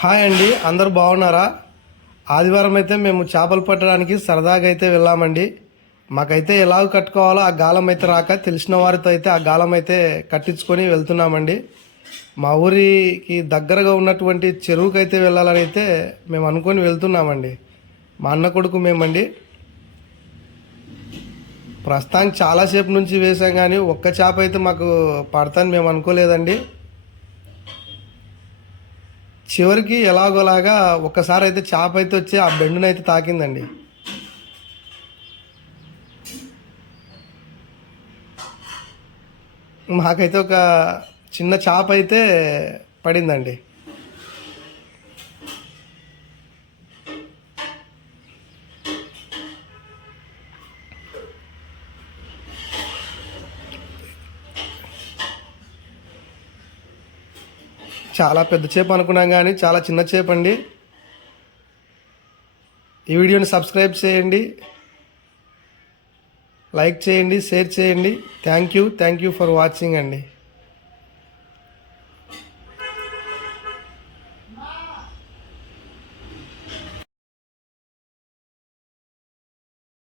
Hi అండి, అందరూ బాగున్నారా? ఆదివారం అయితే మేము చేపలు పట్టడానికి సరదాగా అయితే వెళ్ళామండి. మాకైతే ఎలాగ కట్టుకోవాలో ఆ గాలం అయితే రాక తెలిసిన వారితో అయితే ఆ గాలం అయితే కట్టించుకొని వెళ్తున్నామండి. మా ఊరికి దగ్గరగా ఉన్నటువంటి చెరువుకి అయితే వెళ్ళాలని అయితే మేము అనుకొని వెళ్తున్నామండి. మా అన్న కొడుకు మేమండి. ప్రస్తుతానికి చాలాసేపు నుంచి వేసాం కానీ ఒక్క చేప అయితే మాకు పడతాని మేము అనుకోలేదండి. చివరికి ఎలాగోలాగా ఒక్కసారి అయితే చేప అయితే వచ్చి ఆ బెండునైతే తాకిందండి. మాకైతే ఒక చిన్న చేప అయితే పడిందండి. చాలా పెద్ద చేప అనుకున్నాం కానీ చాలా చిన్న చేప అండి. ఈ వీడియోని సబ్స్క్రైబ్ చేయండి, లైక్ చేయండి, షేర్ చేయండి. థ్యాంక్ యూ ఫర్ వాచింగ్ అండి.